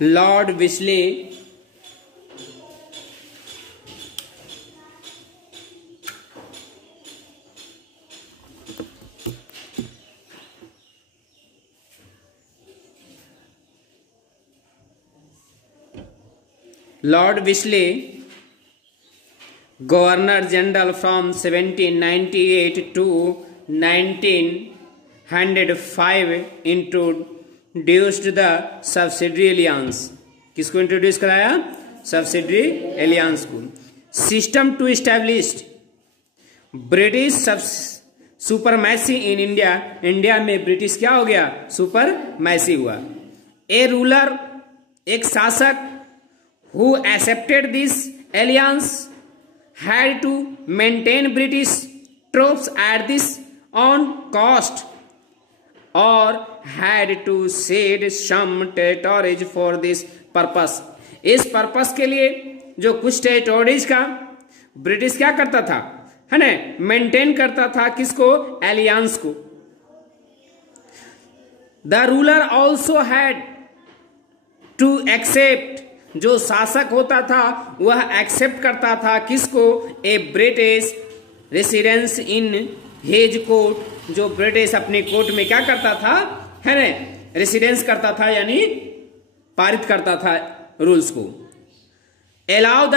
Lord Wellesley governor general from 1798 to 1905 introduced the subsidiary alliances. किसको introduce कराया? Subsidiary alliances को। System to established British supremacy in India. India में ब्रिटिश क्या हो गया? सुपरमैसी हुआ। ए रूलर, एक शासक, who accepted this alliance had to maintain British troops at this on cost or had to cede some territories for this purpose। इस purpose के लिए जो कुछ टेरिटोरीज का ब्रिटिश क्या करता था, है ना, मेंटेन करता था। किसको? एलियंस को। The ruler also had to accept, जो शासक होता था वह एक्सेप्ट करता था किसको? A British residence in his court. जो ब्रिटिश अपने कोर्ट में क्या करता था, है ना, रेसिडेंस करता था, यानी पारित करता था रूल्स को। अलाउ द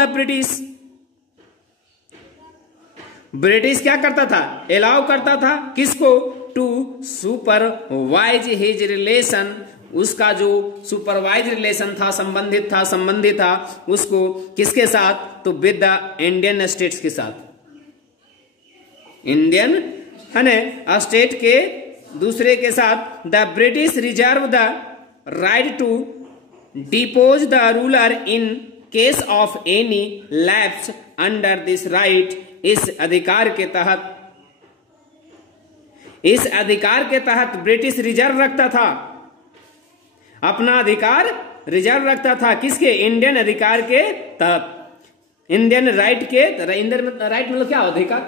ब्रिटिश क्या करता था? अलाउ करता था किसको? टू सुपरवाइज हिज रिलेशन, उसका जो सुपरवाइज रिलेशन था, संबंधित था उसको किसके साथ? तो विद द इंडियन स्टेट्स के साथ। इंडियन, है ना, स्टेट के दूसरे के साथ। The British reserve the right to depose the ruler in case of any lapse under this right. इस अधिकार के तहत ब्रिटिश रिजर्व रखता था, अपना अधिकार रिजर्व रखता था। किसके? इंडियन अधिकार के तहत, इंडियन राइट के। इंडियन राइट मतलब क्या? अधिकार,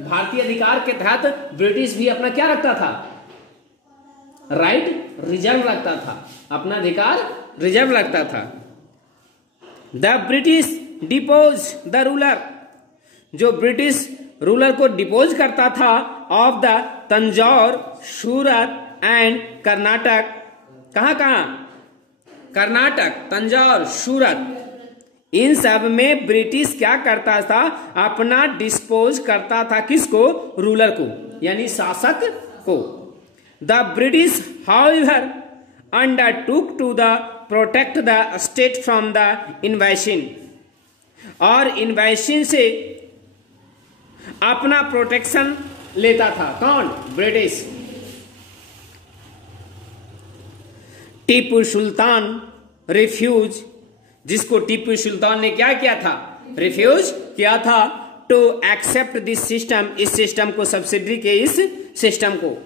भारतीय अधिकार के तहत ब्रिटिश भी अपना क्या रखता था? राइट रिजर्व रखता था, अपना अधिकार रिजर्व रखता था। The British depots the ruler, जो ब्रिटिश रूलर को डिपोज करता था, of the Tanjore, Surat and Karnataka. कहां? कर्नाटक, तंजौर, सूरत, इन सब में ब्रिटिश क्या करता था? अपना डिस्पोज करता था। किसको? रूलर को, यानी शासक को। The British however undertook to the protect the state from the invasion, और इन्वेशन से अपना प्रोटेक्शन लेता था। कौन? ब्रिटिश। टीपू सुल्तान रिफ्यूज, जिसको टीपू सुल्तान ने क्या किया था? रिफ्यूज किया था। टू एक्सेप्ट दिस सिस्टम, इस सिस्टम को, सब्सिडरी के इस सिस्टम को,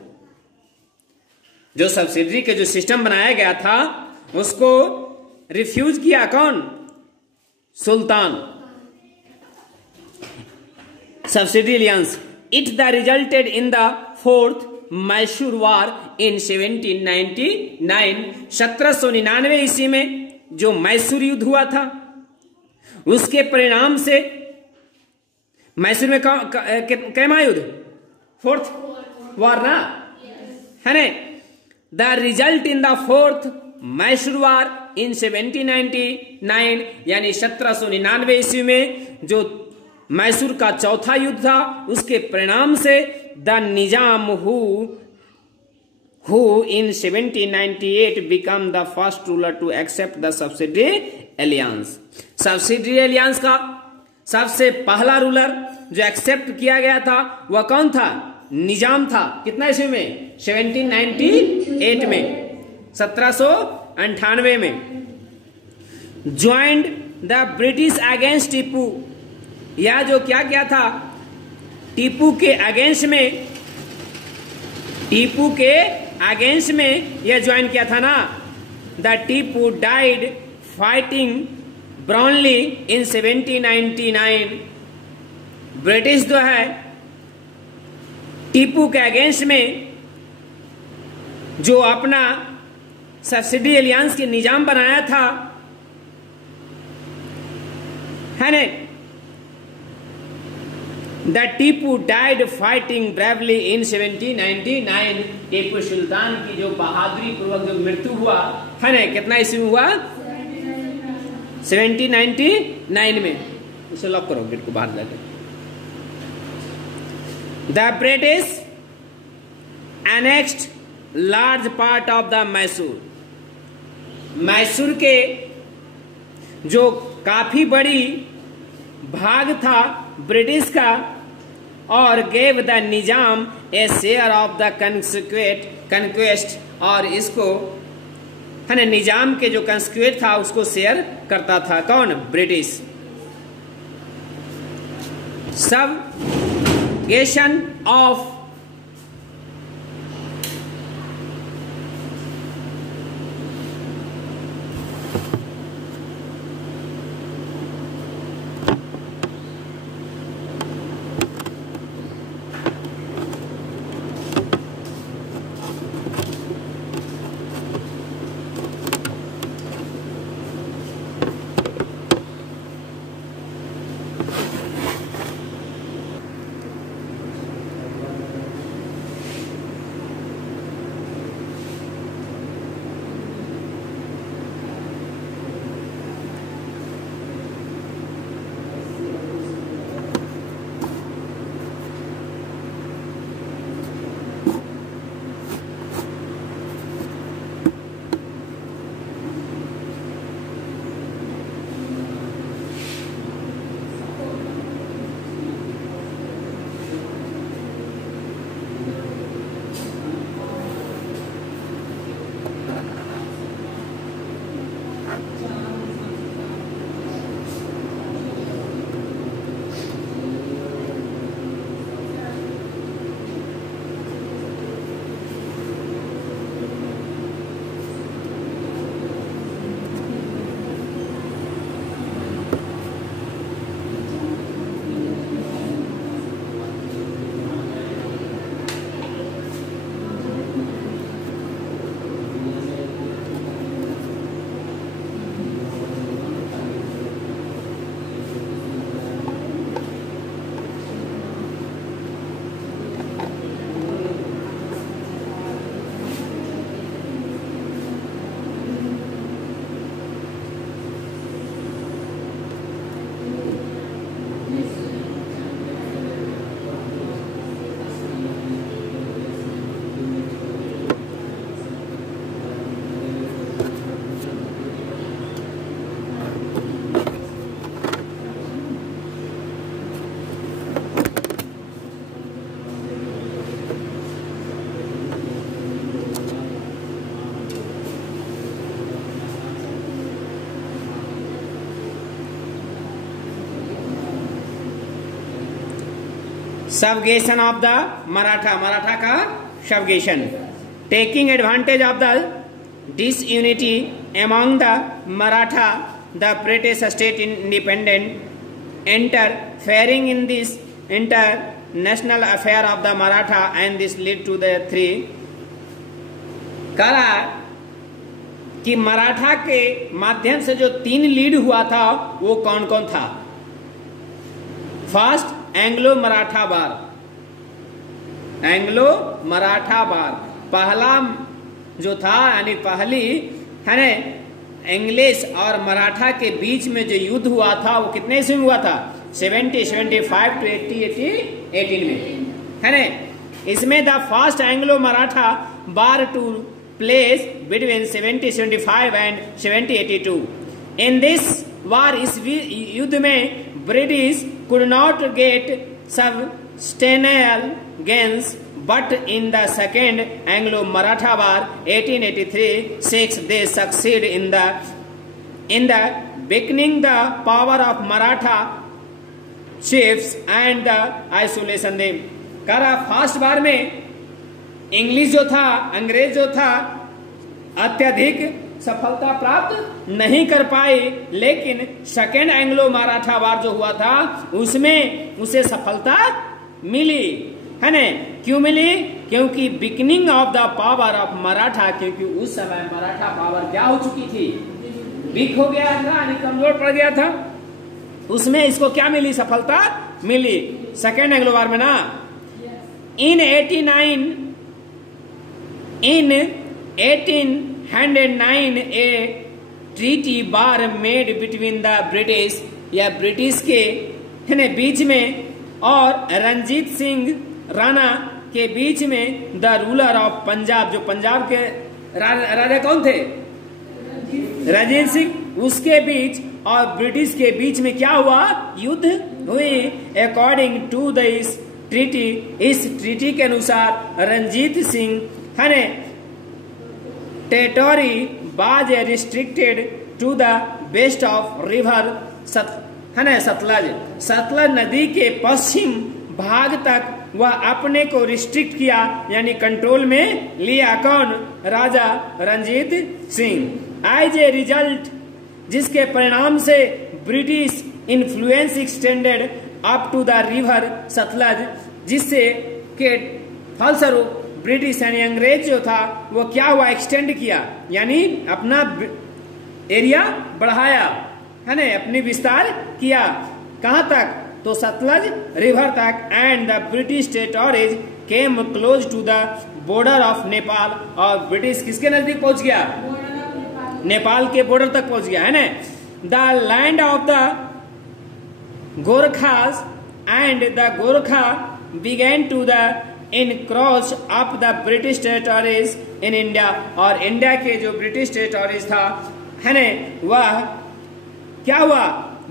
जो सब्सिडरी के जो सिस्टम बनाया गया था उसको रिफ्यूज किया। कौन? Sultan. Subsidiary alliances. It the resulted in the fourth Mysore war in 1799। 1799 ईस्वी में जो मैसूर युद्ध हुआ था, उसके परिणाम से मैसूर में कैमा युद्ध? फोर्थ वार ना, है ना। The result in the fourth Mysore war in 1799, यानी 1799 ईस्वी में जो मैसूर का चौथा युद्ध था, उसके परिणाम से the Nizam who in 1798 become the first ruler to accept the subsidiary alliance। Subsidiary aliens का सबसे पहला रूलर जो एक्सेप्ट किया गया था वह कौन था? निजाम था। कितना ईस्वी में? 1798 में, 1798 में। Joined the British against Tipu, यह जो क्या था? टीपू के अगेंस्ट में यह ज्वाइन किया था ना। The Tipu died fighting Brownlee in 1799। British जो है टीपू के अगेंस्ट में जो अपना सब्सिडी एलियंस के निजाम बनाया था है ना। The Tipu died fighting bravely in 1799। Tipu Sultan की जो बहादुरी पूर्वक जो मृत्यु हुआ है ना, कितना ईस्वी में हुआ? 1799 में। इसे लॉक करो, गेट को बाहर जाकर। The British annexed large part of the Mysore. Mysore के जो काफी बड़ी भाग था ब्रिटिश का, और gave the Nizam A share of the conquest, और इसको है ना निजाम के जो कंक्वेस्ट था उसको शेयर करता था। कौन? British. Subjugation of subjugation of the Maratha, Maratha का subjugation. Taking advantage of the disunity among the Maratha, the British state independent interfering in this international affair of the Maratha and this lead to the three. कहा कि मराठा के माध्यम से जो 3 lead हुआ था वो कौन कौन था? फर्स्ट, एंग्लो मराठा वार। एंग्लो मराठा वार पहला जो था, यानी पहली है ना इंग्लिश और मराठा के बीच में जो युद्ध हुआ था वो कितने ईस्वी में हुआ था? 75 to 18 में, है ना। इसमें the first Anglo Maratha war took place between 1775 and 1782। In this war, इस युद्ध में British could not get substantial gains, but in the second Anglo-Maratha War 1883-6 they succeed in the weakening the power of Maratha chiefs and the isolation them। कह रहा first बार में English जो था, अंग्रेज जो था, अत्यधिक सफलता प्राप्त नहीं कर पाए, लेकिन सेकेंड एंग्लो मराठा वार जो हुआ था उसमें उसे सफलता मिली, है ना। क्यों मिली? क्योंकि weakening of the power of Maratha, क्योंकि उस समय मराठा पावर क्या हो चुकी थी? वीक हो गया था, कमजोर पड़ गया था। उसमें इसको क्या मिली, सफलता मिली सेकेंड एंग्लो वार में ना। इन 1809 ए ट्रीटी बार मेड बिटवीन द ब्रिटिश, या ब्रिटिश के है बीच में और रंजीत सिंह राणा के बीच में, द रूलर ऑफ पंजाब, जो पंजाब के राजा कौन थे, रंजीत सिंह, उसके बीच और ब्रिटिश के बीच में क्या हुआ, युद्ध हुई। अकॉर्डिंग टू द ट्रीटी, इस ट्रीटी के अनुसार रंजीत सिंह है territory was restricted to the west of river Sutlej, Sutlej नदी के पश्चिम भाग तक वह अपने को रिस्ट्रिक्ट किया, यानी कंट्रोल में लिया। कौन, Raja Ranjit Singh. As a result, जिसके परिणाम से British influence extended up to the river Sutlej, जिससे के फलस्वरूप ब्रिटिश यानी अंग्रेज जो था वो क्या हुआ, एक्सटेंड किया, यानी अपना एरिया बढ़ाया, है ना, अपनी विस्तार किया। कहां तक, तो सतलज रिवर तक। And the British territories came close to the border of Nepal, और ब्रिटिश किसके नजदीक पहुंच गया, नेपाल के बॉर्डर तक पहुंच गया, है ना। The land of the Gorkhas and the Gorkha began to the encroach up the British territories in India, और इंडिया के जो ब्रिटिश टेरिटोरीज था, है ना, वह क्या हुआ,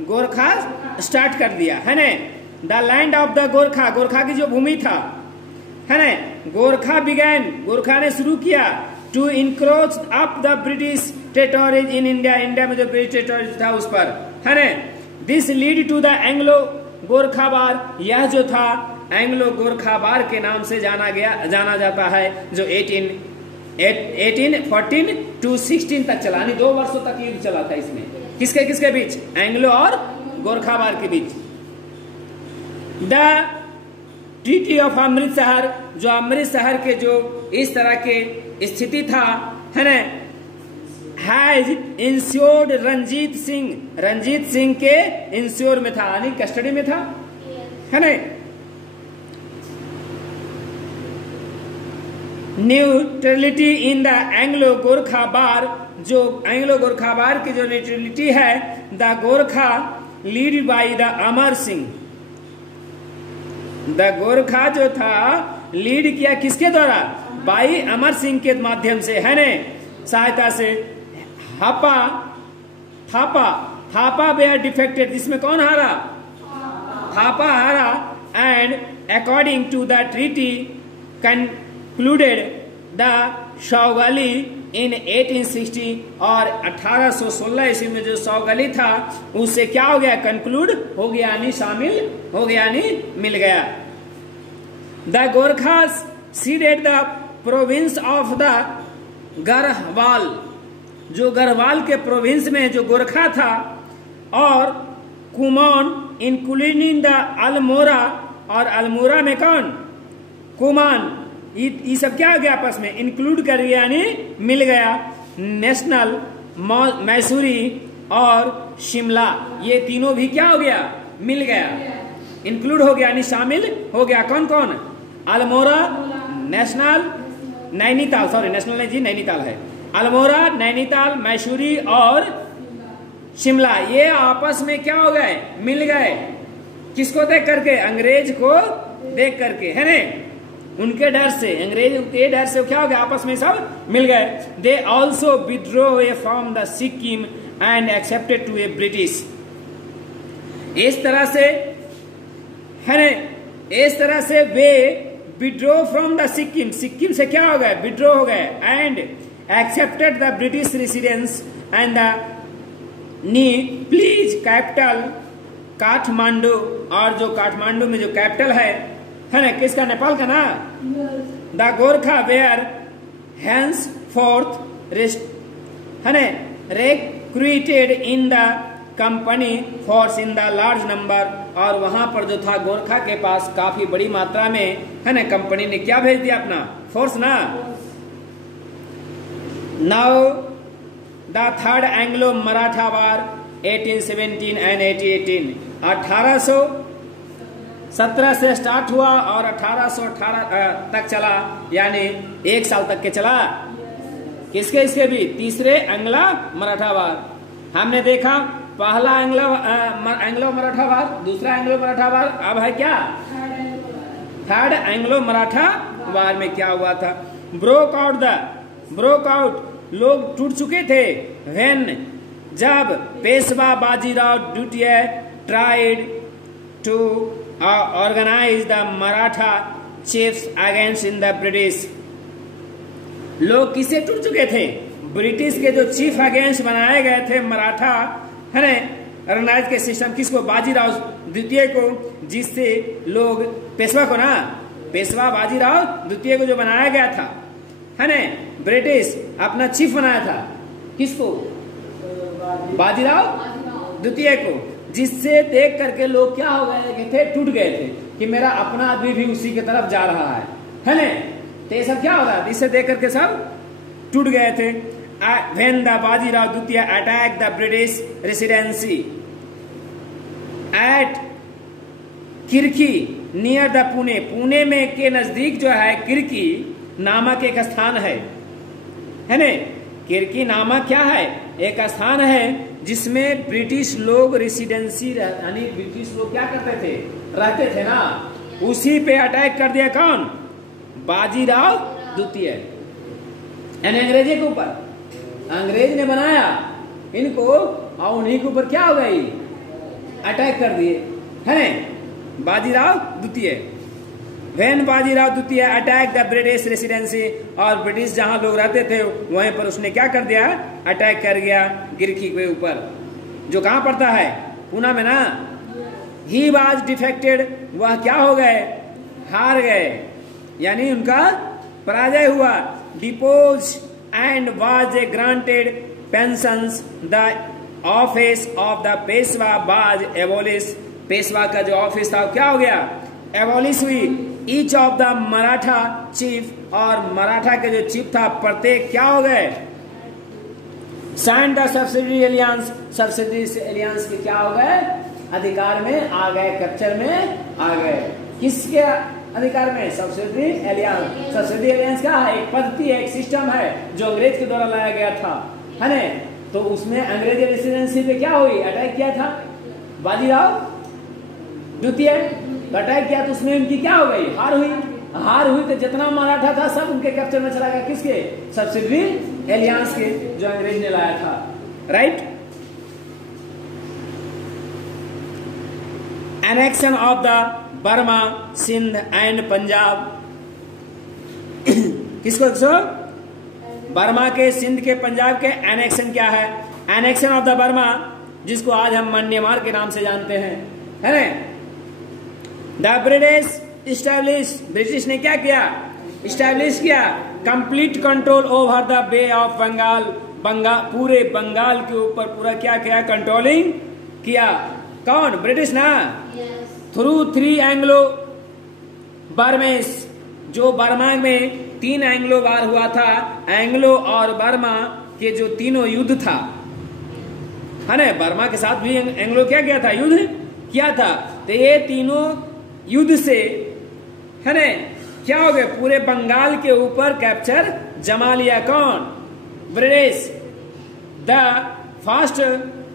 गोरखा स्टार्ट कर दिया, है ना। The land of the Gorkha, Gorkha की जो भूमि था, है ना, गोरखा बिगैन, गोरखा ने शुरू किया, to encroach up the British territories in India, India में जो ब्रिटिश टेरिटोरीज था उस पर, है ना। This lead to the Anglo Gorkha war, यह जो था एंग्लो गोरखा वार के नाम से जाना जाता है, जो 1814 टू 16 तक चला, यानी 2 वर्षों तक युद्ध चला था इसमें। किसके किसके बीच, एंग्लो और गोरखा वार के बीच। द ट्रीटी ऑफ अमृतसर, जो अमृतसर के जो इस तरह के स्थिति था, है ना, हैज इंश्योर्ड रंजीत सिंह के इंश्योर में था, यानी कस्टडी में था, है ना। Neutrality in the Anglo Gorkha war, जो एंग्लो गोरखा वार की जो न्यूट्रलिटी है, the Gorkha lead by the Amar Singh, the Gorkha जो था लीड किया किसके द्वारा, बाई अमर सिंह के माध्यम से, है ना, सहायता से। थापा वेयर डिफेक्टेड, जिसमें कौन हारा, थापा हारा। And according to the treaty concluded the Sugauli in 1860, और 1816 ईस्वी में जो सौगली था उससे क्या हो गया, कंक्लूड हो गया, यानी शामिल हो गया, यानी मिल गया। The Gorkhas seeded the province of the Garhwal, जो गढ़वाल के प्रोविंस में जो गोरखा था, और कुमान इंक्लूडिंग द अल्मोरा, और अल्मोरा में कौन, कुमान, ये सब क्या हो गया, आपस में इंक्लूड कर गया, यानी मिल गया। नेशनल, मैसूरी और शिमला, ये तीनों भी क्या हो गया, मिल गया, इंक्लूड हो गया, यानी शामिल हो गया। कौन कौन, Almora, national, Nainital, sorry national नहीं जी, नैनीताल है, अल्मोरा, नैनीताल, मैसूरी और शिमला, ये आपस में क्या हो गए, मिल गए। किसको देख करके, अंग्रेज को देख करके, है ना, उनके डर से, अंग्रेज के डर से क्या हो गया, आपस में सब मिल गए। They also withdrew from the Sikkim and accepted to a British, इस तरह से, है ना, इस तरह से वे withdrew from the Sikkim, Sikkim से क्या हो गए, विड्रो हो गए, and accepted the British residence and the Nepalese capital Kathmandu, और जो काठमांडू में जो कैपिटल है ना, किसका, नेपाल का ना। The Gorkha were henceforth rest, है ना, recruited in the company force in the large number, और वहां पर जो था गोरखा के पास काफी बड़ी मात्रा में, है ना, कंपनी ने क्या भेज दिया, अपना फोर्स ना। Now the third Anglo Maratha war 1817 and 1818, 1817 से स्टार्ट हुआ और 1818 तक चला, यानी 1 साल तक के चला। किसके? इसके भी तीसरे एंग्लो मराठा वार। हमने देखा पहला एंग्लो मराठा वार, दूसरा एंग्लो मराठा वार, अब है क्या? थर्ड एंग्लो मराठा वार में क्या हुआ था? ब्रोक आउट, लोग टूट चुके थे। व्हेन, जब पेशवा बाजीराव द्वितीय tried to organise the Maratha chiefs against in the British. लोग किससे टूट चुके थे? ब्रिटिश के जो चीफ अगेंस्ट बनाए गए थे मराठा, है ना, ऑर्गेनाइज के सिस्टम, किसको? बाजीराव द्वितीय को, जिससे लोग पेशवा को ना, पेशवा बाजीराव द्वितीय को जो बनाया गया था, है ना, ब्रिटिश अपना चीफ बनाया था। किसको? बाजीराव द्वितीय को, जिससे देख करके लोग क्या हो गए थे? टूट गए थे कि मेरा अपना आदमी भी उसी की तरफ जा रहा है ना। तो ये सब क्या हो रहा है? इससे देख करके सब टूट गए थे। When the बाजीराव द्वितीय attacked the British residency at Kirkee near the Pune, Pune में के नजदीक जो है किरकी नामक एक स्थान है ना। किरकी नामक क्या है? एक स्थान है जिसमें ब्रिटिश लोग रेसिडेंसी, यानी ब्रिटिश लोग क्या करते थे? रहते थे ना। उसी पे अटैक कर दिया कौन? बाजीराव द्वितीय, यानी अंग्रेजी के ऊपर। अंग्रेज ने बनाया इनको और उन्हीं के ऊपर क्या हो गई? अटैक कर दिए, है ना, बाजीराव द्वितीय। व्हेन बाजीराव द्वितीय अटैक द ब्रिटिश रेसिडेंसी, और ब्रिटिश जहां लोग रहते थे वहीं पर उसने क्या कर दिया? अटैक कर गया गिरकी के ऊपर, जो कहां पड़ता है? पुणे में ना। ही वाज डिफेक्टेड, वह क्या हो गए? हार गए, यानी उनका पराजय हुआ। Depots and was a granted pensions, the office of the Peshwa बाज एबोलिश, पेशवा का जो ऑफिस था क्या हो गया? एबोलिश हुई। Each of the Maratha chief, और मराठा के जो चीफ था प्रत्येक क्या हो गए? Sign the subsidiary alliances, subsidiary alliances के क्या हो गए? अधिकार में आ गए, कैप्चर में आ गए। किसके अधिकार में? Subsidy alliances. सब्सिडी एलियंस क्या है? एक पद्धति है, एक सिस्टम है जो अंग्रेज के द्वारा लाया गया था, है ना। तो उसमें अंग्रेजी रेसिडेंसी पे क्या हुई? अटैक किया था बाजीराव द्वितीय, अटैक किया तो उसमें उनकी क्या हो गई? हार हुई। हार हुई तो जितना मराठा था सब उनके कैप्चर में चला गया। किसके? सब्सिडी एलियंस के, जो अंग्रेज ने लाया था, right. Annexation of the Burma, Sindh and Punjab, किसको? बर्मा के, सिंध के, पंजाब के एनेक्शन क्या है? एनेक्शन ऑफ द बर्मा, जिसको आज हम म्यांमार के नाम से जानते हैं, है ना। द ब्रिटिश इस्टेब्लिश, ब्रिटिश ने क्या किया? इस्टेब्लिश किया complete control over the Bay of Bengal, पूरे बंगाल के ऊपर पूरा क्या किया? कंट्रोलिंग किया। कौन? ब्रिटिश ना। थ्रू 3 एंग्लो बर्मेस, जो बर्मा में 3 एंग्लो वार हुआ था। एंग्लो और बर्मा के जो तीनों युद्ध था, है ना, बर्मा के साथ भी एंग्लो क्या किया था? युद्ध किया था। तो ये तीनों युद्ध से, है ना, क्या हो गए? पूरे बंगाल के ऊपर कैप्चर जमा लिया। कौन? ब्रिटिश। द फर्स्ट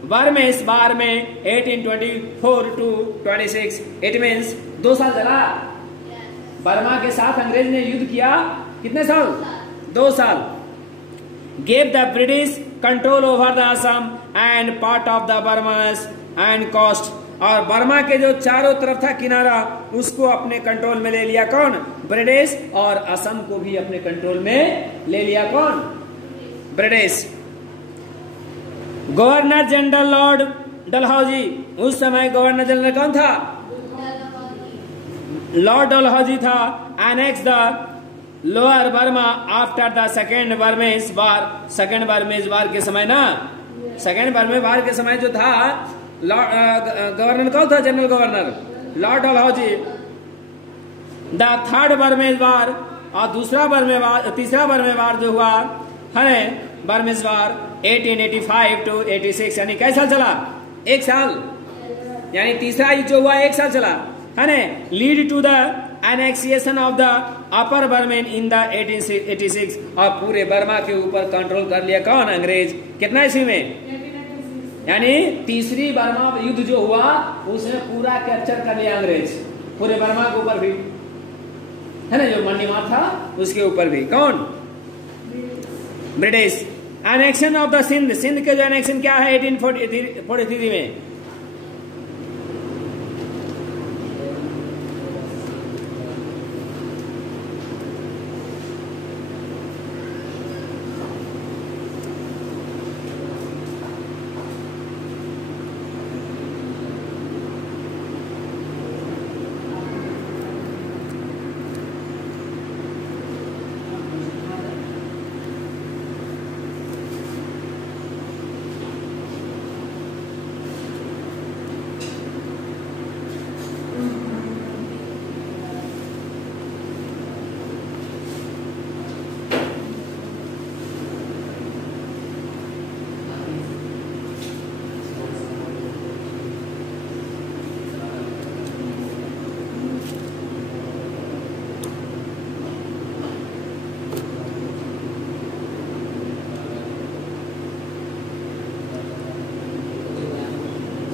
बर्मेस वार में 1824 to 26, इट मीन्स 2 साल चला। बर्मा के साथ अंग्रेज ने युद्ध किया। कितने साल? 2 साल। Gave the British control over the Assam and part of the Burma's and coast, और बर्मा के जो चारों तरफ था किनारा, उसको अपने कंट्रोल में ले लिया। कौन? ब्रिटिश। और असम को भी अपने कंट्रोल में ले लिया। कौन? British. Governor general Lord Dalhousie, उस समय गवर्नर जनरल कौन था? लॉर्ड डलहौजी था। Annex the lower Burma after the second Burmese war, second Burmese war के समय ना, सेकेंड बर्मेज वार के समय जो था, गवर्नर कौन था? General governor Lord Dalhousie. The third Burmese war, और तीसरा बर्मेज वार जो हुआ है बर्मेज वार 1885 to 86, यानी कैसा चला? 1 साल। यानी तीसरा युद्ध जो हुआ 1 साल चला, है ना, lead to the annexation of the upper Burman in the 1886, और पूरे बर्मा के ऊपर कंट्रोल कर लिया कौन? अंग्रेज। कितना ईस्वी में? यानी तीसरी बर्मा युद्ध जो हुआ उसने पूरा कैप्चर कर लिया अंग्रेज, पूरे बर्मा के ऊपर भी, है ना, जो मंडीमार था उसके ऊपर भी। कौन? British. Annexation of the Sindh, Sindh के जो एनेक्शन क्या है 1843 में?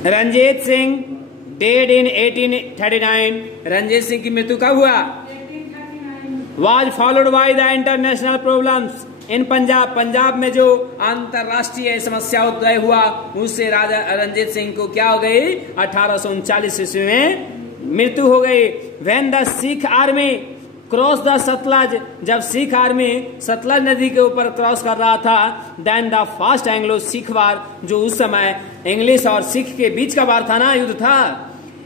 रंजीत सिंह डेड इन 1839, रंजीत सिंह की मृत्यु कब हुआ? 1839। Was followed by the international problems in Punjab, Punjab में जो अंतरराष्ट्रीय समस्या उदय हुआ उससे राजा रंजीत सिंह को क्या हो गई? 1839 ईस्वी में मृत्यु हो गई। When the Sikh army cross the Sutlej, जब सिख आर्मी सतलज नदी के ऊपर क्रॉस कर रहा था, then the first Anglo Sikh war, जो उस समय इंग्लिश और सिख के बीच का वार था ना, युद्ध था,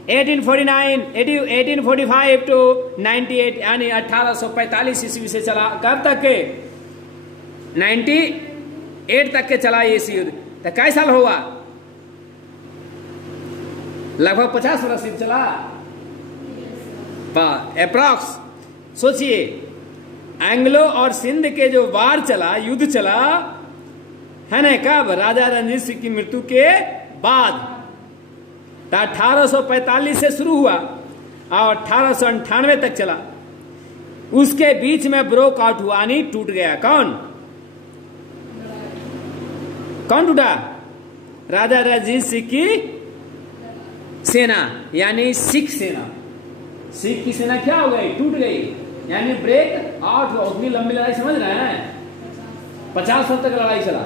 1845 टू 98, यानी 1845 ईस्वी से चला, कब तक के? 98 तक के चला ये युद्ध। तो कई साल हुआ? लगभग 50 वर्ष युद्ध चला, अप्रॉक्स। सोचिए, एंग्लो और सिंध के जो वार चला, युद्ध चला, है ना, कब? राजा रणजीत सिंह की मृत्यु के बाद। 1845 से शुरू हुआ और 1898 तक चला। उसके बीच में ब्रोक आउट हुआ, यानी टूट गया। कौन टूटा? राजा रणजीत सिंह की सेना, यानी सिख सेना। सिख की सेना क्या हो गई? टूट गई, यानी ब्रेक आउट हुआ। उतनी लंबी लड़ाई समझ रहे हैं, 50 साल तक लड़ाई चला,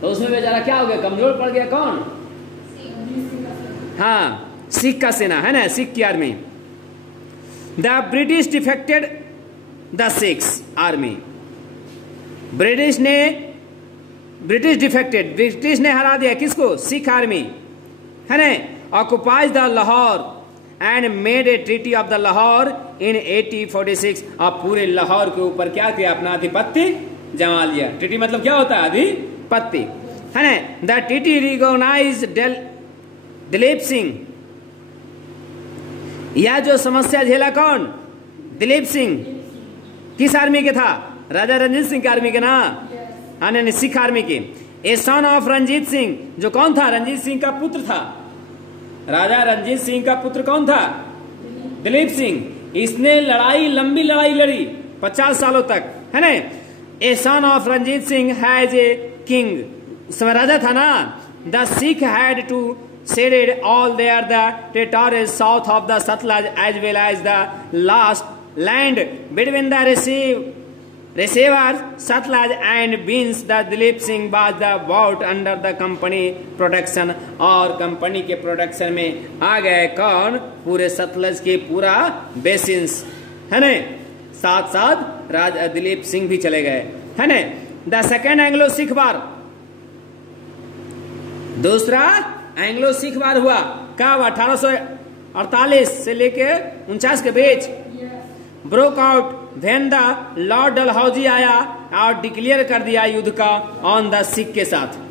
तो उसमें बेचारा क्या हो गया? कमजोर पड़ गया। कौन? हाँ, सिख का सेना, है ना, सिख की army. The British defected the six army, British defected, British ने हरा दिया किसको? सिख आर्मी, है ना। Occupies the Lahore and made a treaty of the Lahore in 1846, और पूरे लाहौर के ऊपर क्या किया? अपना आधिपत्य जमा लिया। ट्रीटी मतलब क्या होता है? आधिपत्य, है ना। The treaty recognise Dilip Singh, यह जो समस्या झेला कौन? दिलीप सिंह। किस आर्मी के था? राजा रंजीत सिंह की आर्मी के ना, हाँ, सिख आर्मी के। ए सन ऑफ रंजीत सिंह, जो कौन था? रंजीत सिंह का पुत्र था। राजा रंजीत सिंह का पुत्र कौन था? दिलीप सिंह। इसने लड़ाई, लंबी लड़ाई लड़ी 50 सालों तक, है ना। A son of Ranjit Singh has a king, समय राजा था ना। The Sikh had to ceded all their the territories south of the Satluj as well as the last land between the receivers Satluj and Beans. The Dilip Singh was the bought under the company protection, और company के protection में आ गए कौन? पूरे सतलज के पूरा basins, है ना। साथ साथ राजा दिलीप सिंह भी चले गए, है ना। द सेकेंड एंग्लो सिख वार, दूसरा एंग्लो सिख वार हुआ कब? 1848 से लेके 49 के बीच। Broke out when the Lord Dalhousie आया और डिक्लेयर कर दिया युद्ध का ऑन द सिख के साथ।